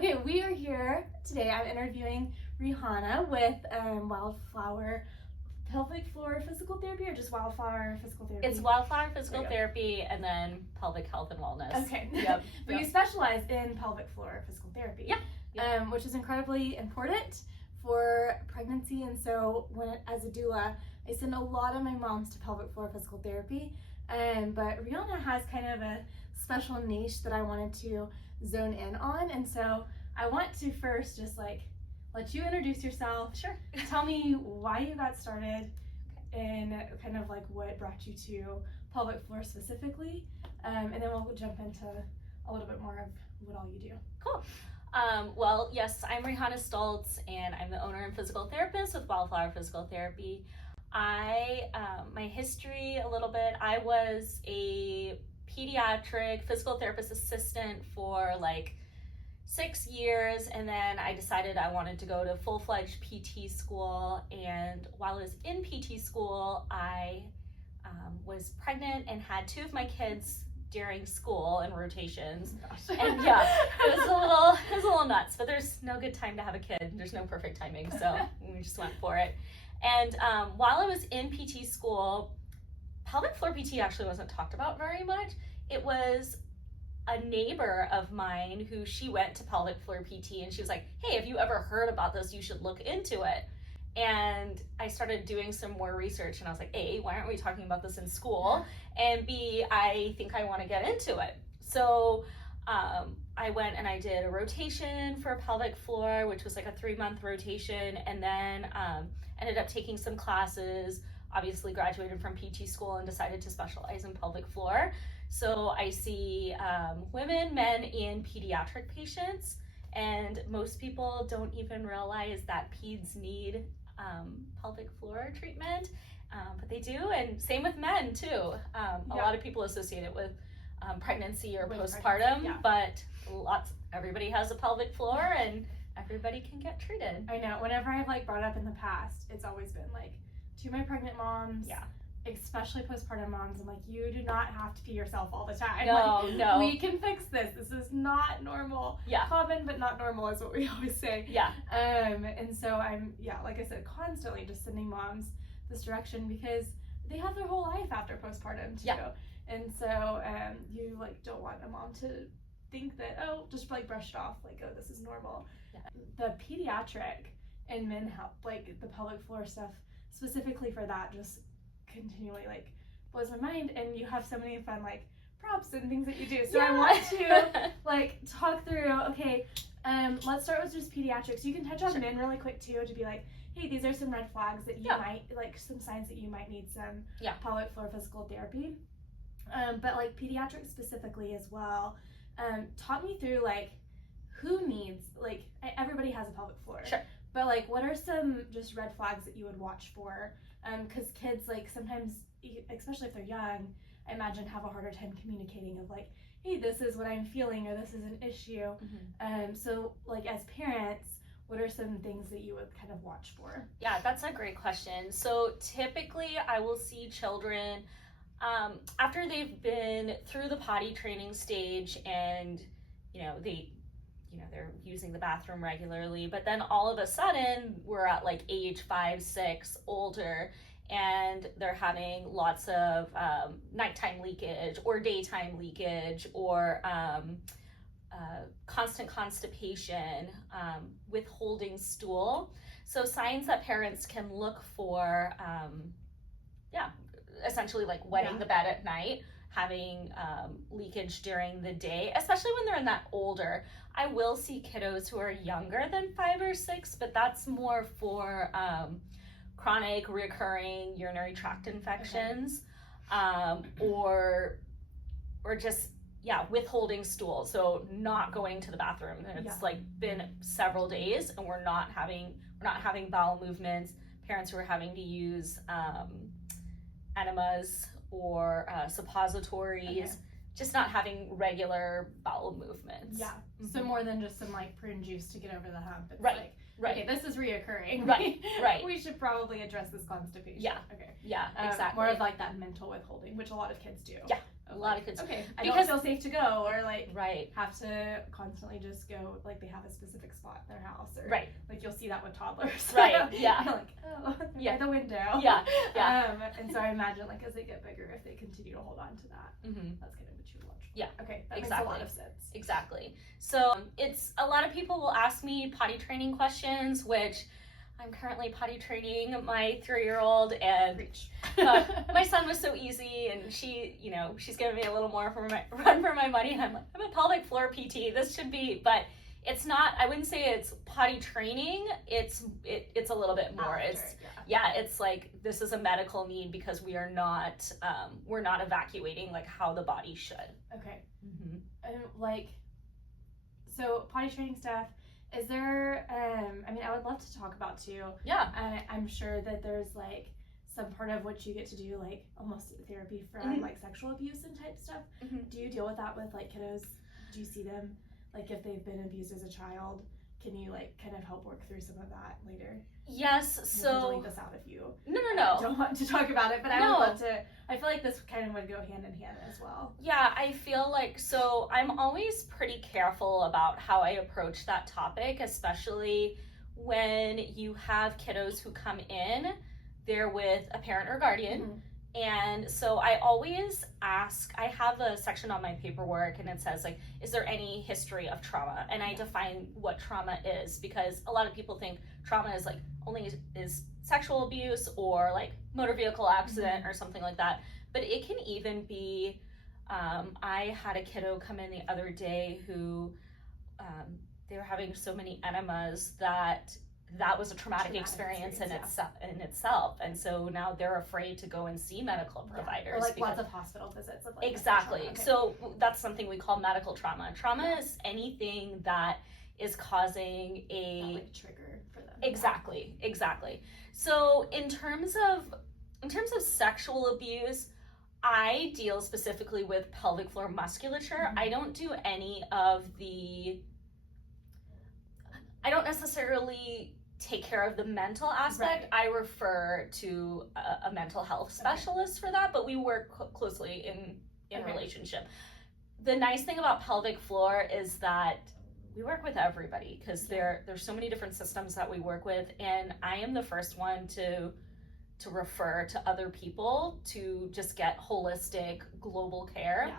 Okay, we are here today. I'm interviewing Rehanna with Wildflower Pelvic Floor Physical Therapy, or just Wildflower Physical Therapy? It's Wildflower Physical Therapy and then Pelvic Health and Wellness. Okay. Yep. But you specialize in pelvic floor physical therapy. Yeah. Which is incredibly important for pregnancy. And so as a doula, I send a lot of my moms to pelvic floor physical therapy. But Rehanna has kind of a special niche that I wanted to zone in on. And so I want to first just let you introduce yourself. Sure. Tell me why you got started and kind of what brought you to pelvic floor specifically. And then we'll jump into a little bit more of what all you do. Cool. Well, yes, I'm Rehanna Stultz, and I'm the owner and physical therapist with Wildflower Physical Therapy. My history a little bit, I was a pediatric physical therapist assistant for 6 years, and then I decided I wanted to go to full-fledged PT school. And while I was in PT school, I was pregnant and had 2 of my kids during school and rotations. Oh and yeah, it was a little nuts, but there's no good time to have a kid. There's no perfect timing, so we just went for it. And while I was in PT school, pelvic floor PT actually wasn't talked about very much. It was a neighbor of mine who she went to pelvic floor PT, and she was like, hey, have you ever heard about this? You should look into it. And I started doing some more research, and I was like, A, why aren't we talking about this in school? And B, I think I want to get into it. So I went and I did a rotation for pelvic floor, which was a 3-month rotation, and then ended up taking some classes, obviously graduated from PT school and decided to specialize in pelvic floor. So I see women, men, and pediatric patients, and most people don't even realize that peds need pelvic floor treatment, but they do, and same with men too. A lot of people associate it with pregnancy or postpartum, but everybody has a pelvic floor and everybody can get treated. I know, whenever I've brought up in the past, it's always been to my pregnant moms, especially postpartum moms, I'm like, you do not have to pee yourself all the time. No. We can fix this. This is not normal. Common, but not normal is what we always say. And so I'm, like I said, constantly just sending moms this direction because they have their whole life after postpartum too. And so you don't want a mom to think that, just brush it off, this is normal. The pediatric and men help, the pelvic floor stuff specifically for that just continually blows my mind. And you have so many fun props and things that you do, so I want to talk through. Okay, let's start with just pediatrics. You can touch on men really quick too, to be hey, these are some red flags that you might some signs that you might need some pelvic floor physical therapy. But pediatrics specifically as well. Talk me through who needs, everybody has a pelvic floor, but what are some just red flags that you would watch for? Because kids sometimes, especially if they're young, I imagine have a harder time communicating of hey, this is what I'm feeling, or this is an issue. So as parents, what are some things that you would kind of watch for? Yeah, that's a great question. So typically I will see children after they've been through the potty training stage, and they're using the bathroom regularly, but then all of a sudden we're at age 5, 6, older, and they're having lots of nighttime leakage or daytime leakage, or constant constipation, withholding stool. So signs that parents can look for, essentially wetting the bed at night, having leakage during the day, especially when they're in that older. I will see kiddos who are younger than 5 or 6, but that's more for chronic recurring urinary tract infections, or just withholding stool, so not going to the bathroom, and it's been several days and we're not having bowel movements. Parents who are having to use enemas or suppositories, just not having regular bowel movements. So more than just some prune juice to get over the hump. It's right. Okay, this is reoccurring. Right. We should probably address this constipation. Exactly. More of that mental withholding, which a lot of kids do. A lot of kids. Okay. I don't feel safe to go, or like have to constantly just go, like they have a specific spot in their house, or like you'll see that with toddlers. Right. Yeah. You're like, oh, by the window. Yeah. Yeah. And so I imagine like as they get bigger, if they continue to hold on to that, that's kind of a too much. Yeah. Okay. That makes a lot of sense. Exactly. So it's a lot of people will ask me potty training questions, which I'm currently potty training my 3-year-old, and my son was so easy, and she's giving me a little more run for my money, and I'm like, I'm a pelvic floor PT. This should be, but it's not. I wouldn't say it's potty training. It's a little bit more. It's like this is a medical need because we're not evacuating like how the body should. Okay. So potty training stuff. Is there, I would love to talk about too. Yeah. I'm sure that there's like some part of what you get to do, like almost therapy from like sexual abuse and type stuff. Do you deal with that with like kiddos? Do you see them, like if they've been abused as a child, can you like kind of help work through some of that later? Yes. So delete this out if you don't want to talk about it, but I would love to. I feel like this kind of would go hand in hand as well. Yeah, I feel like, so I'm always pretty careful about how I approach that topic, especially when you have kiddos who come in, they're with a parent or guardian. And so I always ask, I have a section on my paperwork and it says like, is there any history of trauma? And I define what trauma is, because a lot of people think trauma is like only is sexual abuse or like motor vehicle accident or something like that. But it can even be, I had a kiddo come in the other day who they were having so many enemas that was a traumatic experience in itself, and so now they're afraid to go and see medical providers. Or like lots of hospital visits. Of, like, exactly. Okay. So that's something we call medical trauma. Trauma is anything that is causing a like trigger for them. Exactly. So in terms of sexual abuse, I deal specifically with pelvic floor musculature. I don't do any of I don't necessarily take care of the mental aspect. I refer to a mental health specialist for that, but we work closely in relationship. The nice thing about pelvic floor is that we work with everybody, because there's so many different systems that we work with, and I am the first one to refer to other people to just get holistic global care.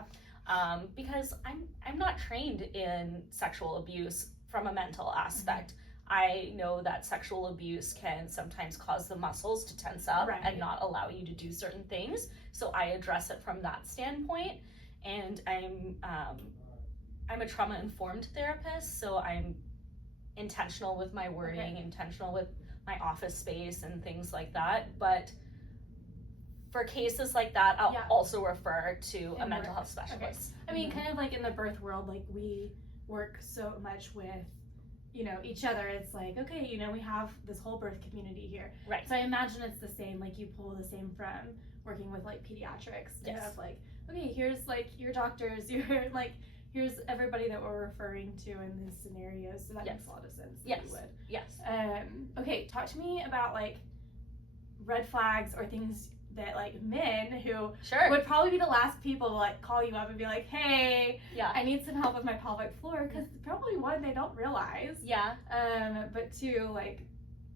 Because I'm not trained in sexual abuse from a mental aspect. I know that sexual abuse can sometimes cause the muscles to tense up and not allow you to do certain things. So I address it from that standpoint. And I'm a trauma-informed therapist, so I'm intentional with my wording, intentional with my office space and things like that. But for cases like that, I'll also refer to a mental health specialist. I mean, kind of like in the birth world, like we work so much with each other. It's like, okay, we have this whole birth community here. Right. So I imagine it's the same, like you pull the same from working with like pediatrics. Of like, okay, here's like your doctors, here's everybody that we're referring to in these scenarios. So that makes a lot of sense. Yes. You would. Yes. Okay, talk to me about like red flags or things that like men who would probably be the last people to like call you up and be like, hey, I need some help with my pelvic floor, because probably one, they don't realize, but two, like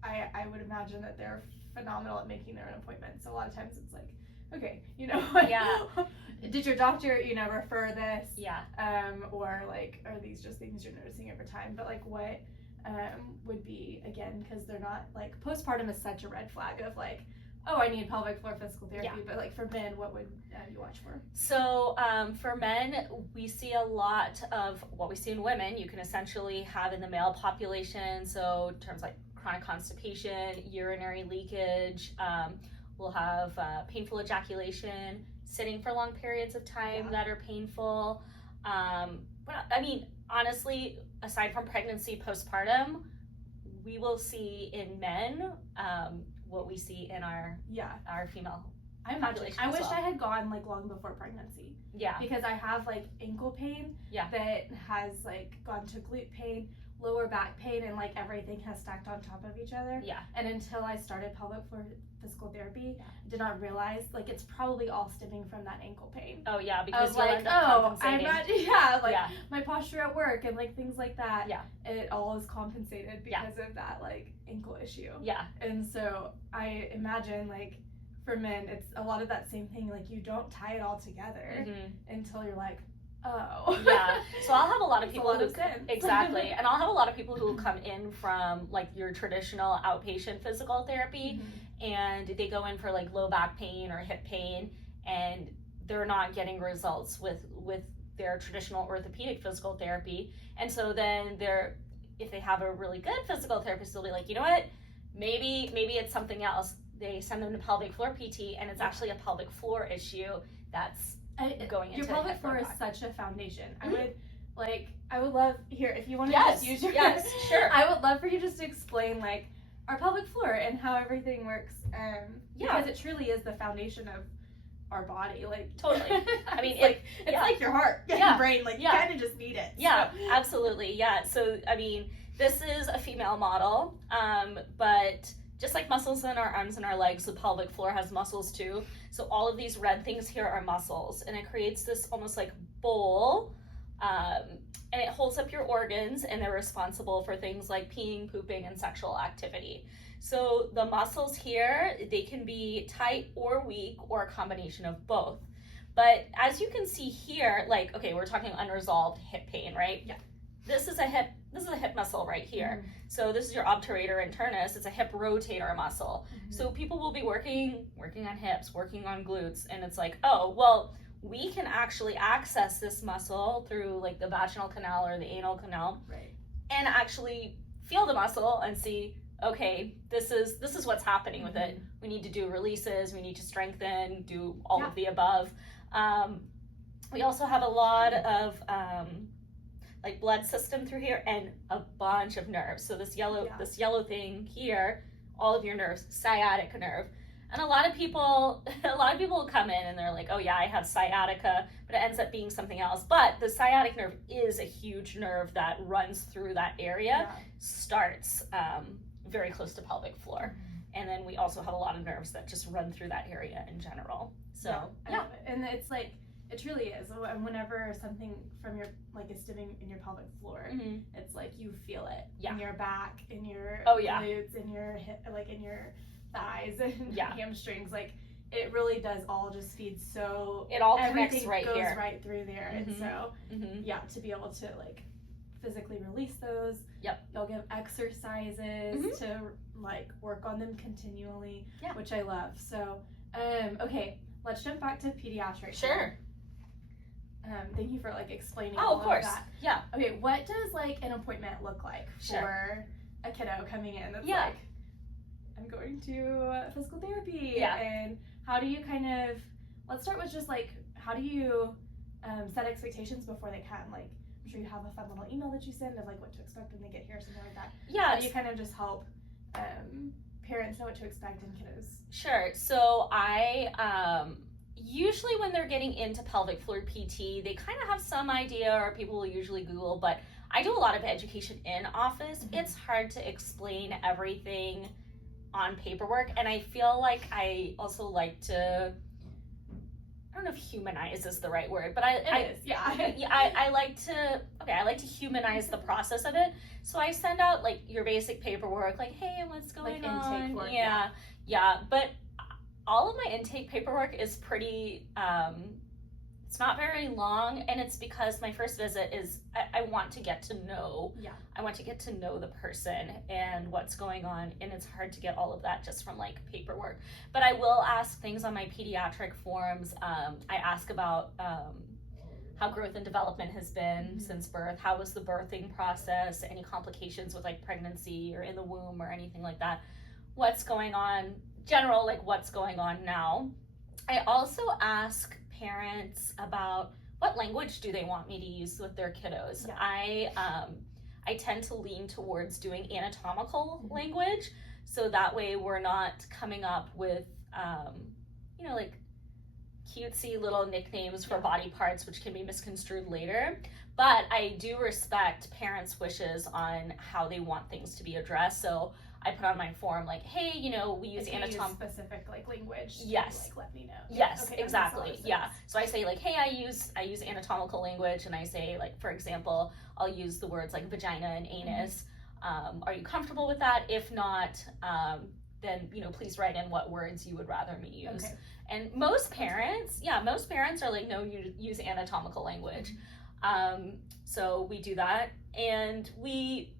I would imagine that they're phenomenal at making their own appointments. So a lot of times it's like, okay, did your doctor refer this, or like are these just things you're noticing over time? But like what would be, again, because they're not like, postpartum is such a red flag of like, oh, I need pelvic floor physical therapy, but like for men, what would you watch for? So for men, we see a lot of what we see in women. You can essentially have in the male population, so terms like chronic constipation, urinary leakage, we'll have painful ejaculation, sitting for long periods of time that are painful. I mean, honestly, aside from pregnancy, postpartum, we will see in men what we see in our female population. I wish I had gone like long before pregnancy. Because I have like ankle pain that has like gone to glute pain, lower back pain and like everything has stacked on top of each other. Yeah. And until I started pelvic floor physical therapy, I did not realize like it's probably all stemming from that ankle pain. Oh yeah, because you'll like, oh, I'm not, my posture at work and like things like that. Yeah. It all is compensated because of that like ankle issue. Yeah. And so I imagine like for men, it's a lot of that same thing. Like you don't tie it all together until you're like, oh. Yeah. So I'll have a lot of people who exactly, and I'll have a lot of people who come in from like your traditional outpatient physical therapy, and they go in for like low back pain or hip pain, and they're not getting results with their traditional orthopedic physical therapy, and so then if they have a really good physical therapist, they'll be like, you know what, maybe it's something else. They send them to pelvic floor PT, and it's actually a pelvic floor issue that's going into your pelvic floor is such a foundation. I would love here if you want to just use your sure. I would love for you just to explain like our pelvic floor and how everything works. Because it truly is the foundation of our body. Like totally. I mean, it's like your heart, your brain. Like you kind of just need it. Yeah, so. Absolutely. Yeah. So I mean, this is a female model, but just like muscles in our arms and our legs, the pelvic floor has muscles too. So all of these red things here are muscles, and it creates this almost like bowl, and it holds up your organs, and they're responsible for things like peeing, pooping, and sexual activity. So the muscles here, they can be tight or weak or a combination of both. But as you can see here, like, okay, we're talking unresolved hip pain, right? Yeah. This is a hip muscle right here. So this is your obturator internus. It's a hip rotator muscle. So people will be working on hips, working on glutes, and it's like, oh, well, we can actually access this muscle through like the vaginal canal or the anal canal, and actually feel the muscle and see, okay, this is what's happening with it. We need to do releases. We need to strengthen. Do all of the above. We also have a lot of like blood system through here and a bunch of nerves. So this yellow thing here, all of your nerves, sciatic nerve. And a lot of people will come in and they're like, oh yeah, I have sciatica, but it ends up being something else. But the sciatic nerve is a huge nerve that runs through that area, starts very close to pelvic floor. And then we also have a lot of nerves that just run through that area in general. So and it's like, it truly is. Whenever something from your like is stemming in your pelvic floor, it's like you feel it in your back, in your glutes, in your hip, like in your thighs and hamstrings. Like it really does all just feed. So it all connects goes right through there. And so to be able to like physically release those, you'll give exercises to like work on them continually, which I love. So okay, let's jump back to pediatrics. Sure. Thank you for like explaining all of that. Yeah. Okay, what does like an appointment look like for a kiddo coming in that's like, I'm going to physical therapy? And how do you kind of, let's start with just like, how do you set expectations before they come? Like, I'm sure you have a fun little email that you send of like what to expect when they get here, something like that. Yeah. How do you kind of just help parents know what to expect in kiddos? Sure. So I, usually when they're getting into pelvic floor PT, they kind of have some idea, or people will usually Google, but I do a lot of education in office. It's hard to explain everything on paperwork, and I feel like I also like to, I don't know if humanize is the right word, but I like to humanize the process of it. So I send out like your basic paperwork, like, hey, what's going on? Intake form, but all of my intake paperwork is pretty, it's not very long, and it's because my first visit is, I want to get to know, I want to get to know the person and what's going on, and it's hard to get all of that just from like paperwork. But I will ask things on my pediatric forms. I ask about how growth and development has been since birth, how was the birthing process, any complications with like pregnancy or in the womb or anything like that, what's going on, general, like what's going on now. I also ask parents about what language do they want me to use with their kiddos. I tend to lean towards doing anatomical language, so that way we're not coming up with like cutesy little nicknames for body parts which can be misconstrued later. But I do respect parents' wishes on how they want things to be addressed. So I put on my form like, hey, you know, we use anatomical specific like language. Yes. Like, let me know. Yes, okay, exactly. Yeah. So I say like, hey, I use anatomical language, and I say like, for example, I'll use the words like vagina and anus. Are you comfortable with that? If not, then, you know, please write in what words you would rather me use. Okay. And most parents are like, no, you use anatomical language. So we do that, and we,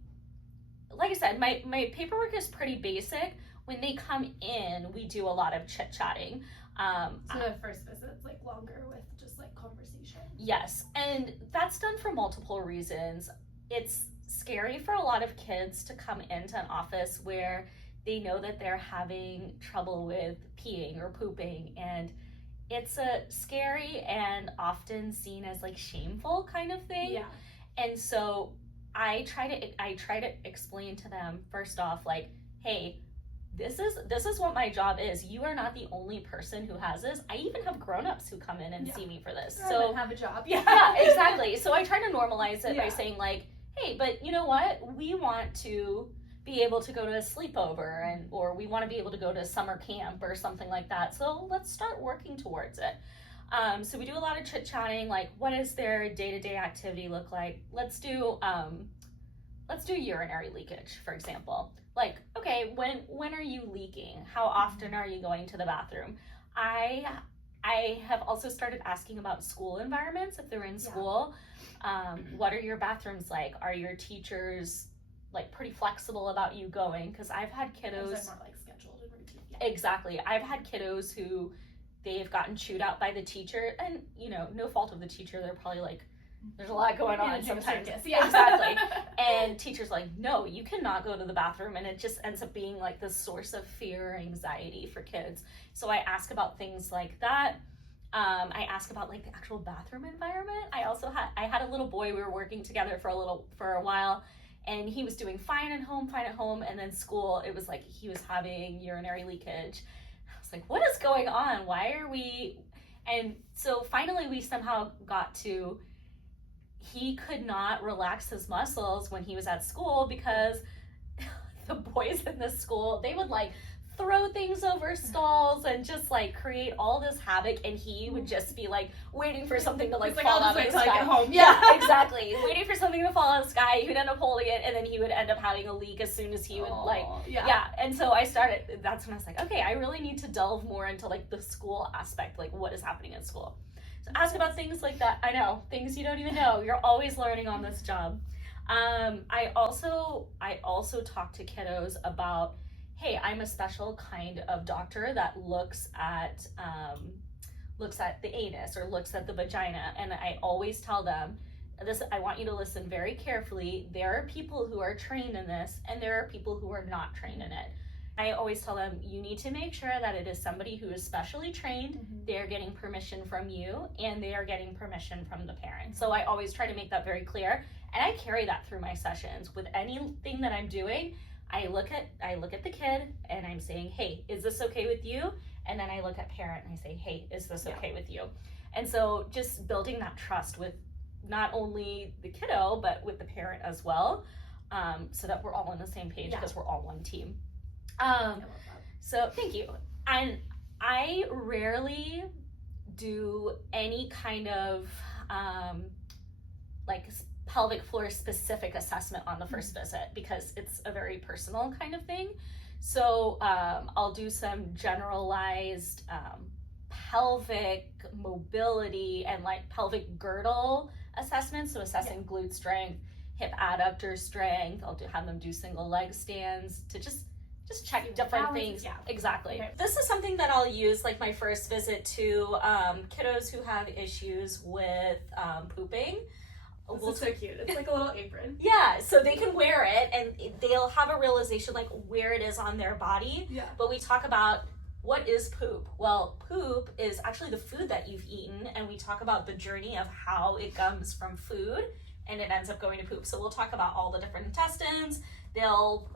like I said, my paperwork is pretty basic. When they come in, we do a lot of chit-chatting. So the first visit's like longer with just like conversation. Yes, and that's done for multiple reasons. It's scary for a lot of kids to come into an office where they know that they're having trouble with peeing or pooping, and it's a scary and often seen as like shameful kind of thing. Yeah. And so I try to explain to them first off, like, hey, this is what my job is. You are not the only person who has this. I even have grown-ups who come in and see me for this. So have a job. Yeah, exactly. So I try to normalize it by saying like, hey, but you know what? We want to be able to go to a sleepover, or we want to be able to go to summer camp or something like that. So let's start working towards it. So we do a lot of chit-chatting, like what does their day-to-day activity look like? Let's do urinary leakage, for example. Like, okay, when are you leaking? How often are you going to the bathroom? I have also started asking about school environments if they're in school. What are your bathrooms like? Are your teachers like pretty flexible about you going? Because I've had kiddos. They're not like scheduled and routine. Exactly. I've had kiddos who they've gotten chewed out by the teacher, and you know, no fault of the teacher. They're probably like, there's a lot going on sometimes. Yeah. Exactly. And teachers like, no, you cannot go to the bathroom, and it just ends up being like this source of fear or anxiety for kids. So I ask about things like that. I ask about like the actual bathroom environment. I had a little boy, we were working together for a while, and he was doing fine at home, and then school, it was like he was having urinary leakage. I was like, what is going on? Why are we? And so finally we somehow got to, he could not relax his muscles when he was at school because the boys in the school, they would like throw things over stalls and just like create all this havoc, and he would just be like waiting for something to like fall out of the sky. Home. Yeah, exactly. Waiting for something to fall out of the sky. He would end up holding it, and then he would end up having a leak as soon as he would And so that's when I was like, okay, I really need to delve more into like the school aspect, like what is happening in school. So ask about things like that. I know, things you don't even know. You're always learning on this job. I also talk to kiddos about, hey, I'm a special kind of doctor that looks at the anus or looks at the vagina, and I always tell them this. I want you to listen very carefully. There are people who are trained in this, and there are people who are not trained in it. I always tell them, you need to make sure that it is somebody who is specially trained. They are getting permission from you, and they are getting permission from the parent. So I always try to make that very clear, and I carry that through my sessions. With anything that I'm doing, I look at the kid and I'm saying, hey, is this okay with you? And then I look at parent and I say, hey, is this okay with you? And so just building that trust with not only the kiddo, but with the parent as well, so that we're all on the same page because we're all one team. So thank you. And I rarely do any kind of like pelvic floor specific assessment on the first visit because it's a very personal kind of thing. So I'll do some generalized pelvic mobility and like pelvic girdle assessments. So assessing glute strength, hip adductor strength. I'll have them do single leg stands to just check different things. Yeah. Exactly. Okay. This is something that I'll use like my first visit to kiddos who have issues with pooping. This is so cute. It's like a little apron. Yeah, so they can wear it and they'll have a realization like where it is on their body. Yeah. But we talk about what is poop. Well, poop is actually the food that you've eaten, and we talk about the journey of how it comes from food and it ends up going to poop. So we'll talk about all the different intestines. They'll,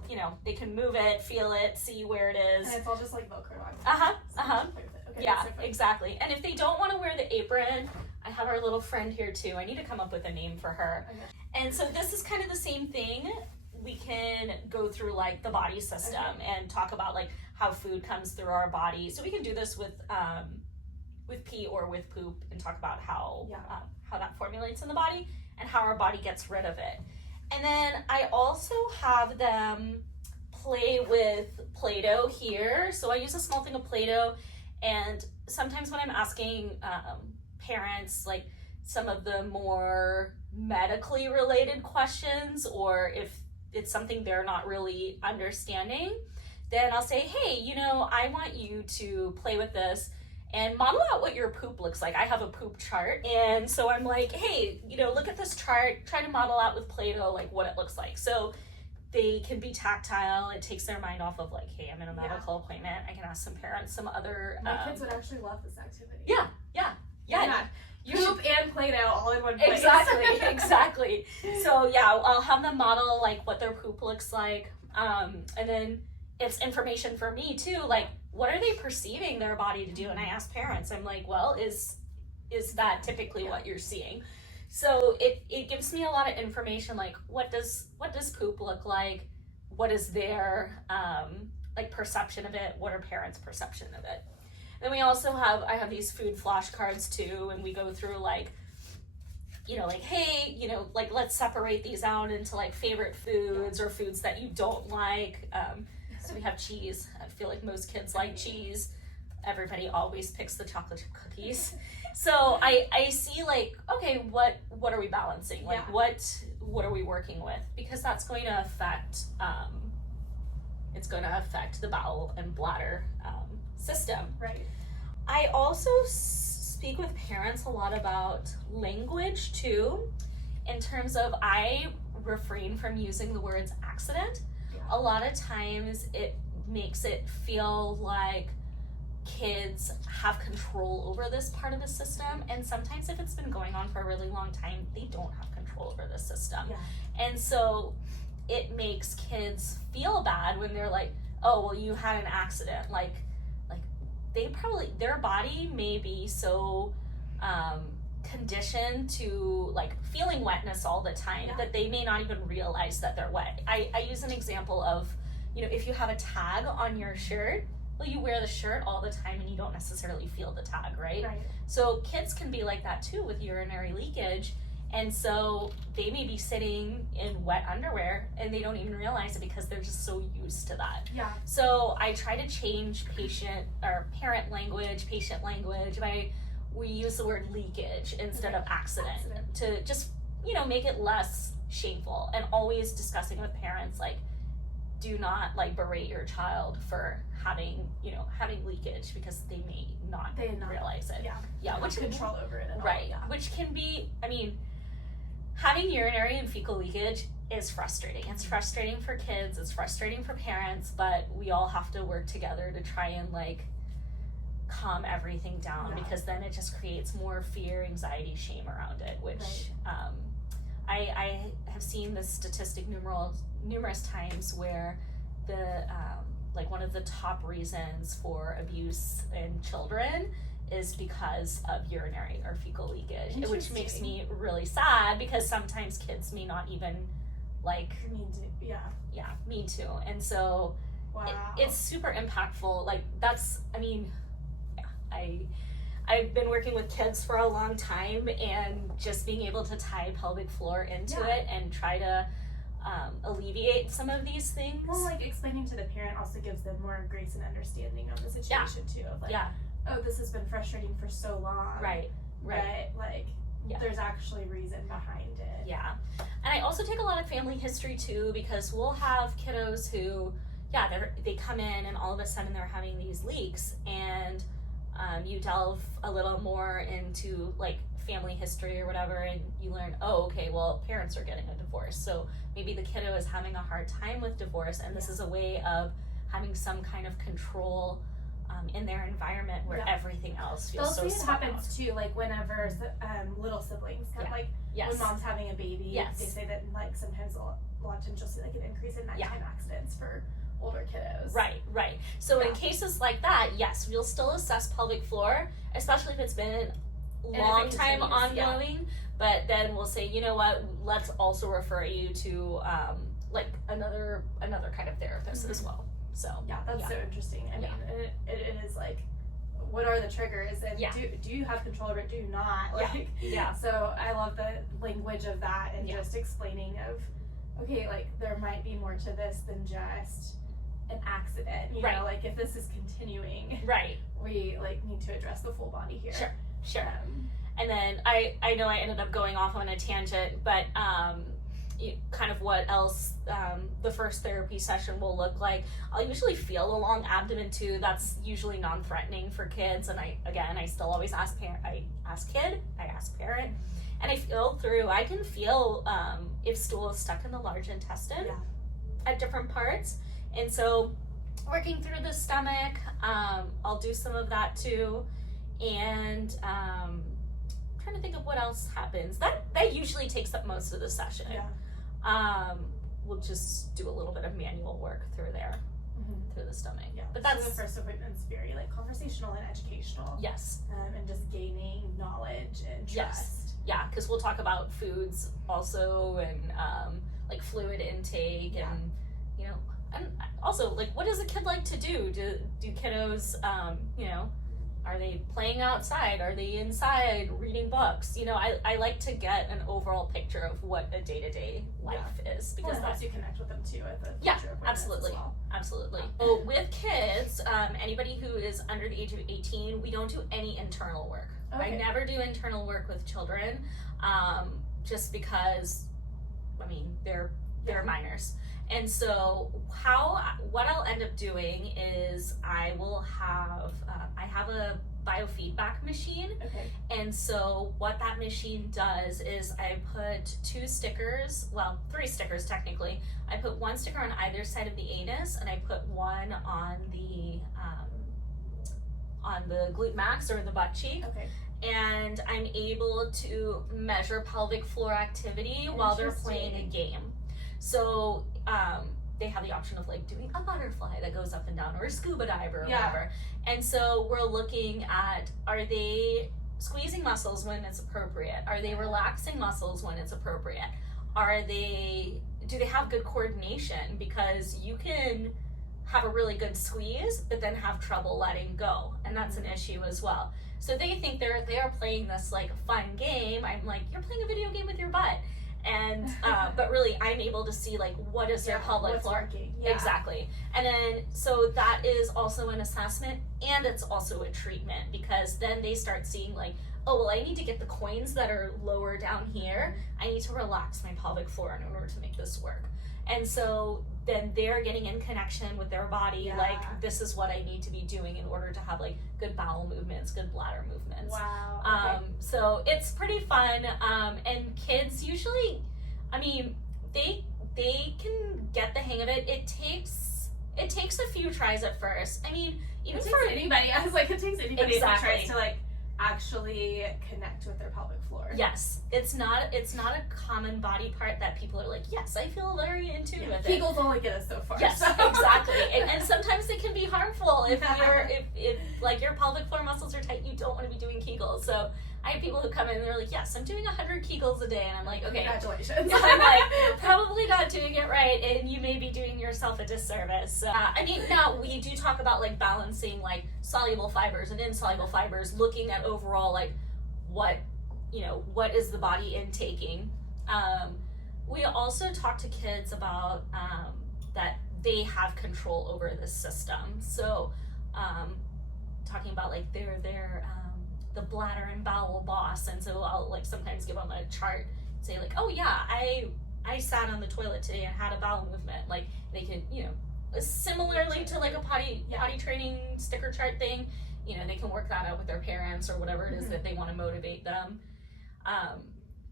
they can move it, feel it, see where it is. And it's all just like Velcro on. Okay, yeah, so exactly. And if they don't want to wear the apron, I have our little friend here too. I need to come up with a name for her. Okay. And so this is kind of the same thing. We can go through like the body system and talk about like how food comes through our body. So we can do this with pee or with poop and talk about how that formulates in the body and how our body gets rid of it. And then I also have them play with Play-Doh here. So I use a small thing of Play-Doh, and sometimes when I'm asking parents like some of the more medically related questions, or if it's something they're not really understanding, then I'll say, hey, you know, I want you to play with this and model out what your poop looks like. I have a poop chart, and so I'm like, hey, you know, look at this chart, try to model out with Play-Doh like what it looks like. So they can be tactile. It takes their mind off of like, hey, I'm in a medical appointment. I can ask some parents some other my kids would actually love this activity. Yeah. Poop and Play-Doh all in one place. Exactly. So yeah, I'll have them model like what their poop looks like, and then it's information for me too, like what are they perceiving their body to do? And I ask parents, I'm like, well, is that typically what you're seeing? So it gives me a lot of information, like what does poop look like? What is their like perception of it? What are parents' perception of it? Then we also I have these food flashcards too, and we go through like, you know, like, hey, you know, like let's separate these out into like favorite foods or foods that you don't like. So we have cheese. I feel like most kids like cheese. Everybody always picks the chocolate chip cookies. So I see like, okay, what are we balancing? Like what are we working with? Because that's going to affect it's going to affect the bowel and bladder system. Right. I also speak with parents a lot about language too, in terms of I refrain from using the words accident. A lot of times it makes it feel like kids have control over this part of the system, and sometimes if it's been going on for a really long time, they don't have control over the system. And so it makes kids feel bad when they're like, oh, well, you had an accident. Like their body may be so conditioned to like feeling wetness all the time that they may not even realize that they're wet. I use an example of, you know, if you have a tag on your shirt, well, you wear the shirt all the time and you don't necessarily feel the tag, right? So kids can be like that too with urinary leakage, and so they may be sitting in wet underwear and they don't even realize it because they're just so used to that. So I try to change parent language, patient language. We use the word leakage instead of accident to just, you know, make it less shameful, and always discussing with parents, like, do not like berate your child for having leakage, because they may not realize it. Which control over it at all. Which can be, I mean, having urinary and fecal leakage is frustrating. It's frustrating for kids, it's frustrating for parents, but we all have to work together to try and like calm everything down, because then it just creates more fear, anxiety, shame around it, which I have seen this statistic numerous times where the like one of the top reasons for abuse in children is because of urinary or fecal leakage, which makes me really sad, because sometimes kids may not even like mean to, and so it's super impactful. Like that's, I mean, I've been working with kids for a long time, and just being able to tie pelvic floor into it and try to alleviate some of these things. Well, like explaining to the parent also gives them more grace and understanding of the situation too. Of like, oh, this has been frustrating for so long. Right. But like, there's actually reason behind it. And I also take a lot of family history too, because we'll have kiddos who, they come in and all of a sudden they're having these leaks, and you delve a little more into like family history or whatever, and you learn, oh, okay, well, parents are getting a divorce, so maybe the kiddo is having a hard time with divorce, and this is a way of having some kind of control in their environment where everything else feels so it happens too, like whenever little siblings come, like when mom's having a baby, they say that like sometimes a lot of times you'll see like an increase in nighttime accidents for older kiddos. Right. So in cases like that, yes, we'll still assess pelvic floor, especially if it's been long time ongoing, but then we'll say, you know what, let's also refer you to like another kind of therapist as well. So that's so interesting. I mean, it is like, what are the triggers, and do you have control over it, do you not? Like, so I love the language of that, and just explaining of, okay, like there might be more to this than just an accident, you know, like if this is continuing, we like need to address the full body here. Sure. And then I know I ended up going off on a tangent, but kind of what else the first therapy session will look like. I'll usually feel a long abdomen too. That's usually non-threatening for kids, and I still always ask parent. I ask kid, I ask parent, and I feel through. I can feel if stool is stuck in the large intestine at different parts, and so working through the stomach, I'll do some of that too, and trying to think of what else happens. That usually takes up most of the session. We'll just do a little bit of manual work through there, through the stomach. But that's so the first appointment's very like conversational and educational. Yes. And just gaining knowledge and trust. Yes. Yeah, because we'll talk about foods also, and like fluid intake, and you know, and also like, what does a kid like to do? Do kiddos, you know, are they playing outside? Are they inside reading books? You know, I like to get an overall picture of what a day-to-day life is, because that helps you connect with them too at the future absolutely. As well. Absolutely. Well, with kids, anybody who is under the age of 18, we don't do any internal work. I never do internal work with children, just because, I mean, they're minors. And so what I'll end up doing is I will have, I have a biofeedback machine. And so what that machine does is I put 3 stickers technically. I put 1 sticker on either side of the anus, and I put 1 on the glute max or the butt cheek. And I'm able to measure pelvic floor activity while they're playing a game. So they have the option of like doing a butterfly that goes up and down, or a scuba diver or whatever. And so we're looking at, are they squeezing muscles when it's appropriate? Are they relaxing muscles when it's appropriate? Do they have good coordination? Because you can have a really good squeeze, but then have trouble letting go, and that's an issue as well. So they think they are playing this like fun game. I'm like, you're playing a video game with your butt. And but really I'm able to see like what is their pelvic floor working. Exactly. And then so that is also an assessment, and it's also a treatment, because then they start seeing like, oh well, I need to get the coins that are lower down here, I need to relax my pelvic floor in order to make this work. And so then they're getting in connection with their body, like this is what I need to be doing in order to have like good bowel movements, good bladder movements. So it's pretty fun, and kids usually, I mean, they can get the hang of it. It takes a few tries at first. I mean, even for anybody, I was like, it takes anybody who tries to like actually connect with their pelvic floor. Yes, it's not a common body part that people are like, yes, I feel very in tune with it. Kegels only get us so far. Yes, so. Exactly. And sometimes they can be harmful if like your pelvic floor muscles are tight, you don't want to be doing Kegels. So I have people who come in and they're like, yes, I'm doing 100 Kegels a day, and I'm like, okay, congratulations. I'm like, you're probably not doing it right, and you may be doing yourself a disservice. I mean, now we do talk about like balancing like soluble fibers and insoluble fibers, looking at overall like what is the body intaking. We also talk to kids about that they have control over the system. So talking about like they're the bladder and bowel boss, and so I'll like sometimes give them a chart, say like, oh yeah, I sat on the toilet today and had a bowel movement. Like they can, similarly to like a potty training sticker chart thing, they can work that out with their parents or whatever it is that they want to motivate them.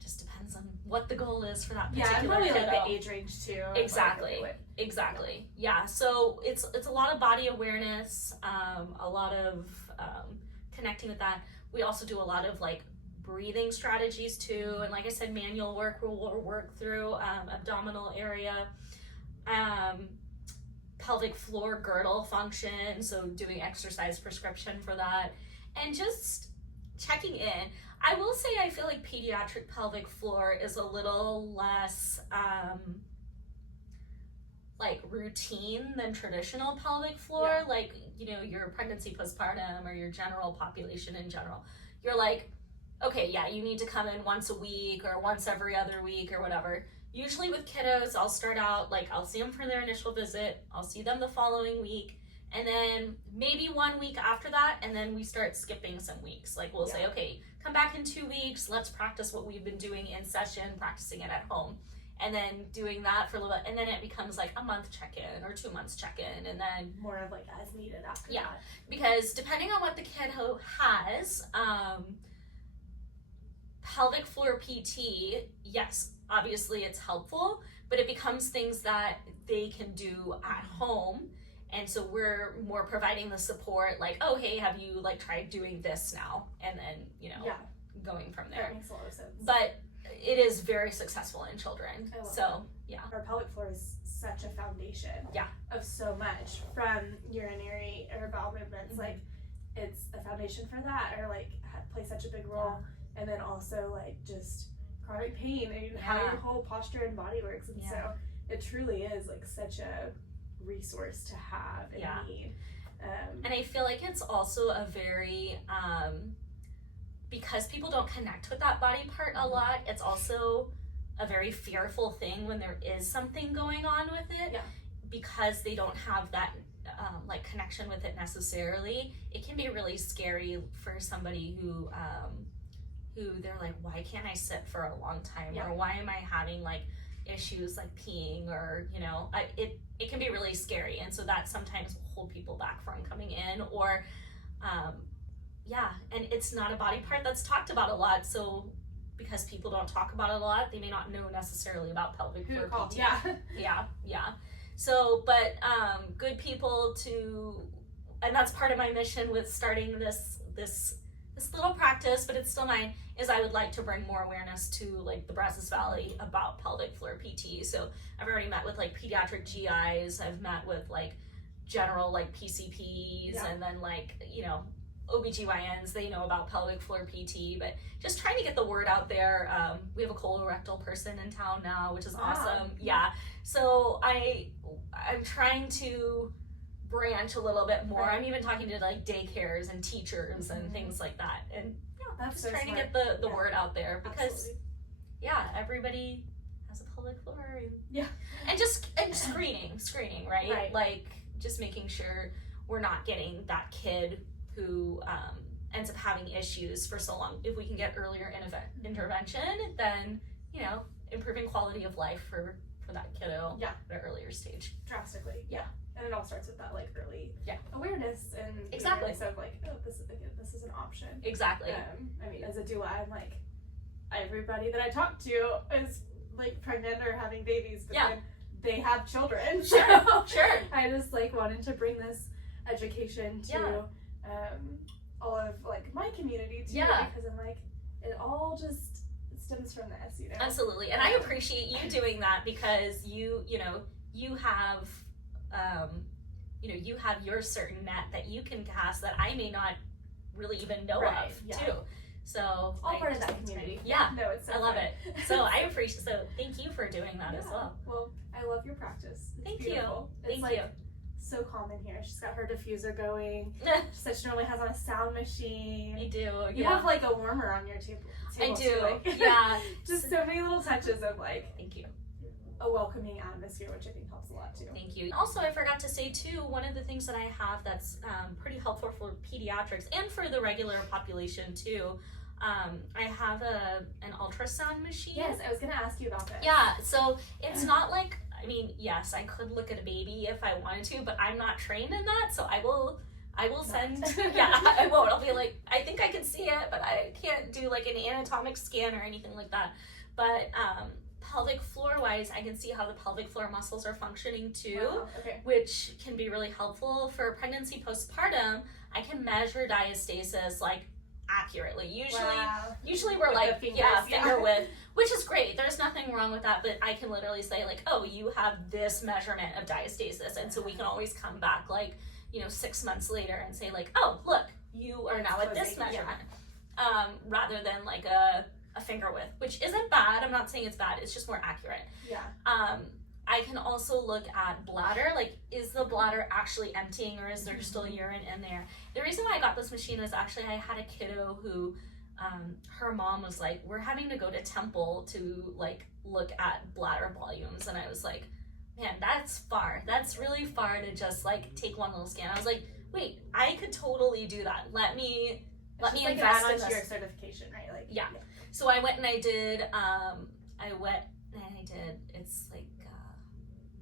Just depends on what the goal is for that particular kid. Like the age range too. Exactly. Yeah. So it's a lot of body awareness, a lot of connecting with that. We also do a lot of like breathing strategies too, and like I said, manual work. We'll work through abdominal area, pelvic floor girdle function. So doing exercise prescription for that, and just checking in. I will say I feel like pediatric pelvic floor is a little less like routine than traditional pelvic floor. Like, you know, your pregnancy postpartum or your general population in general. You're like, okay, yeah, you need to come in once a week or once every other week or whatever. Usually with kiddos, I'll start out, like, I'll see them for their initial visit, I'll see them the following week, and then maybe 1 week after that, and then we start skipping some weeks. Like, we'll say, okay, come back in 2 weeks, let's practice what we've been doing in session, practicing it at home. And then doing that for a little bit, and then it becomes like a month check-in or 2 months check-in, and then more of like as needed after that. Because depending on what the kiddo has, pelvic floor PT, yes, obviously it's helpful, but it becomes things that they can do at home. And so we're more providing the support, like, oh, hey, have you like tried doing this now? And then, you know, going from there. That makes a lot of sense. But it is very successful in children. So, Our pelvic floor is such a foundation of so much, from urinary or bowel movements. Like, it's a foundation for that, or like plays such a big role. And then also like just chronic pain and how your whole posture and body works. And so it truly is like such a resource to have and need. And I feel like it's also a very, because people don't connect with that body part a lot, it's also a very fearful thing when there is something going on with it, because they don't have that like connection with it necessarily. It can be really scary for somebody who they're like, why can't I sit for a long time, or why am I having like issues like peeing, or you know, it can be really scary, and so that sometimes will hold people back from coming in, or and it's not a body part that's talked about a lot, so because people don't talk about it a lot, they may not know necessarily about pelvic floor PT. So, but good people to, and that's part of my mission with starting this little practice, but it's still mine, is I would like to bring more awareness to like the Brazos Valley about pelvic floor PT. So I've already met with like pediatric GIs, I've met with like general like PCPs, and then like, you know, OBGYNs, they know about pelvic floor PT, but just trying to get the word out there. We have a colorectal person in town now, which is awesome. So I'm trying to branch a little bit more. I'm even talking to like daycares and teachers and things like that, and that's just so trying smart. to get the word out there, because everybody has a pelvic floor, and just screening, right? Like just making sure we're not getting that kid who ends up having issues for so long. If we can get earlier intervention, then, you know, improving quality of life for that kiddo at an earlier stage. Drastically. And it all starts with that like early awareness and exactly of like, oh, this is an option. Exactly. I mean, as a doula, I'm like, everybody that I talk to is like pregnant or having babies, but then they have children. Sure. I just like wanted to bring this education to all of like my community too, because I'm like, it all just stems from this, you know. Absolutely. And I appreciate you doing that, because you have you have your certain net that you can cast that I may not really even know of too. So all part of that community. No, it's so I love it. So I appreciate. So thank you for doing that as well. Well, I love your practice. It's thank beautiful. you. It's thank you. So calm in here. She's got her diffuser going. She said she normally has on a sound machine. I do. You have like a warmer on your table. I do. Too, like, just so many little touches of like. Thank you. A welcoming atmosphere, which I think helps a lot too. Thank you. Also, I forgot to say too, one of the things that I have that's pretty helpful for pediatrics and for the regular population too, I have an ultrasound machine. Yes, I was going to ask you about that. Yeah, so it's not like, I mean, yes, I could look at a baby if I wanted to, but I'm not trained in that, so I will send, I won't. I'll be like, I think I can see it, but I can't do like an anatomic scan or anything like that. But pelvic floor wise, I can see how the pelvic floor muscles are functioning too, which can be really helpful for pregnancy postpartum. I can measure diastasis like accurately. Usually we're like finger width, which is great. There's nothing wrong with that, but I can literally say like, oh, you have this measurement of diastasis, and so we can always come back like, 6 months later and say like, oh, look, you are now at this measurement. rather than like a finger width, which isn't bad. I'm not saying it's bad. It's just more accurate. Yeah. I can also look at bladder, like is the bladder actually emptying or is there still urine in there? The reason why I got this machine was actually I had a kiddo who, her mom was like, we're having to go to Temple to like look at bladder volumes, and I was like, man, that's far. That's really far to just like take one little scan. I was like, wait, I could totally do that. Let me invest in this. Your certification, right? Like yeah. So I went and I did. It's like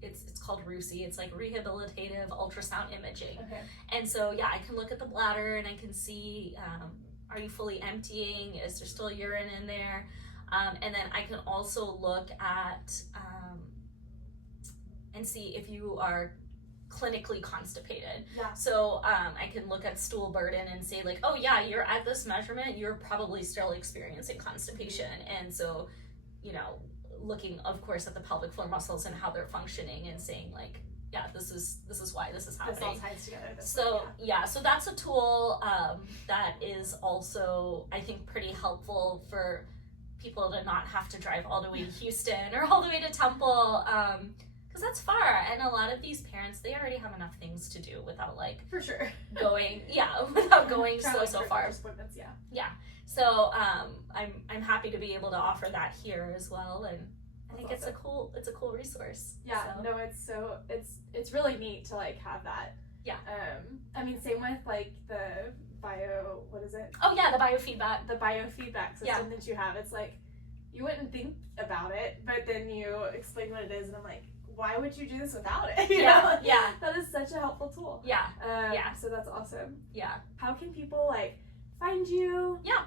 it's called RUSI. It's like rehabilitative ultrasound imaging. Okay. And so yeah, I can look at the bladder and I can see, are you fully emptying? Is there still urine in there? And then I can also look at and see if you are clinically constipated. Yeah. So I can look at stool burden and say like, oh yeah, you're at this measurement, you're probably still experiencing constipation. And so, you know, looking of course at the pelvic floor muscles and how they're functioning and saying like, yeah, this is why this is happening. This all ties together. So so that's a tool that is also, I think, pretty helpful for people to not have to drive all the way to Houston or all the way to Temple, because that's far. And a lot of these parents, they already have enough things to do without like for sure going without going so far. Yeah. So I'm happy to be able to offer that here as well, and I think it's a cool resource. Yeah, so. No, it's really neat to like have that. Yeah. I mean, same with like the what is it? Oh yeah, the biofeedback. The biofeedback system that you have. It's like you wouldn't think about it, but then you explain what it is, and I'm like, why would you do this without it? You know? Yeah. That is such a helpful tool. Yeah. So that's awesome. Yeah. How can people like find you? Yeah.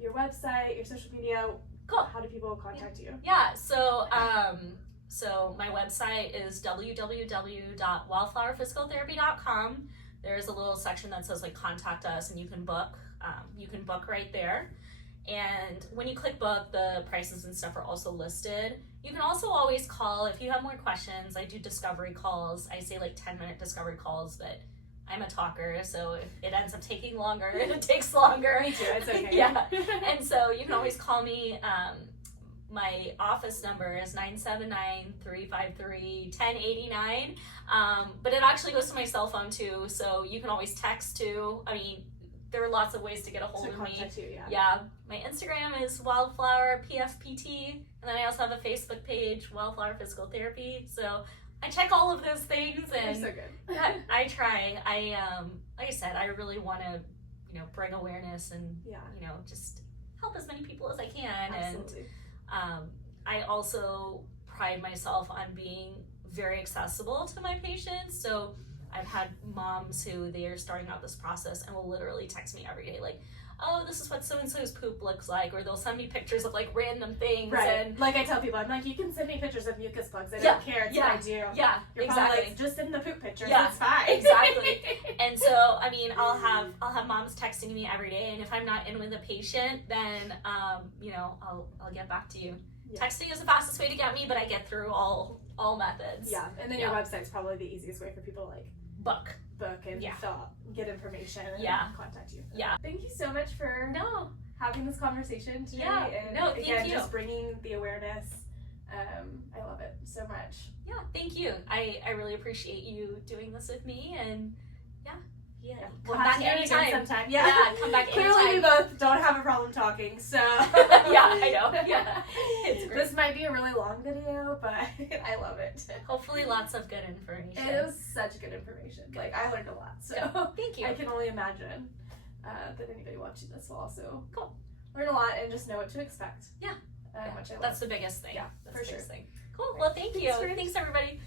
Your website, your social media. Cool. How do people contact you? Yeah. So so my website is www.wildflowerphysicaltherapy.com. There's a little section that says like contact us, and you can book right there. And when you click book, the prices and stuff are also listed. You can also always call if you have more questions. I do discovery calls. I say like 10-minute discovery calls, but I'm a talker, so if it ends up taking longer, it takes longer. Me too, it's okay. Yeah. And so you can always call me. My office number is 979-353-1089. But it actually goes to my cell phone too, so you can always text too. I mean, there are lots of ways to get a hold of me. Yeah. My Instagram is Wildflower PFPT, and then I also have a Facebook page, Wildflower Physical Therapy. So I check all of those things, and you're so good. I try. Like I said, I really want to, bring awareness and just help as many people as I can. Absolutely. And I also pride myself on being very accessible to my patients. So I've had moms who they are starting out this process and will literally text me every day like, oh, this is what so-and-so's poop looks like, or they'll send me pictures of like random things. Right. And like I tell people, I'm like, you can send me pictures of mucus plugs. I don't care. It's what I do. Yeah, You're exactly. Like, just send the poop pictures. Yeah, it's fine. Exactly. And so, I mean, I'll have moms texting me every day, and if I'm not in with a patient, then I'll get back to you. Yeah. Texting is the fastest way to get me, but I get through all methods. Yeah, and then your website's probably the easiest way for people to like book and get information and contact you. Yeah. Thank you so much for having this conversation today. Yeah. And thank you. Just bringing the awareness. I love it so much. Yeah, thank you. I really appreciate you doing this with me, and We'll come back anytime. Sometime. Yeah, come back anytime. Clearly we both don't have a problem talking, so yeah, I know. Yeah. It's great. This might be a really long video, but I love it. Hopefully lots of good information. It was such good information. Like I learned a lot. So thank you. I can only imagine that anybody watching this will also learn a lot and just know what to expect. Yeah. Which I love. That's the biggest thing. Yeah, that's for the biggest sure. thing. Cool. Well, thank you. Thanks everybody.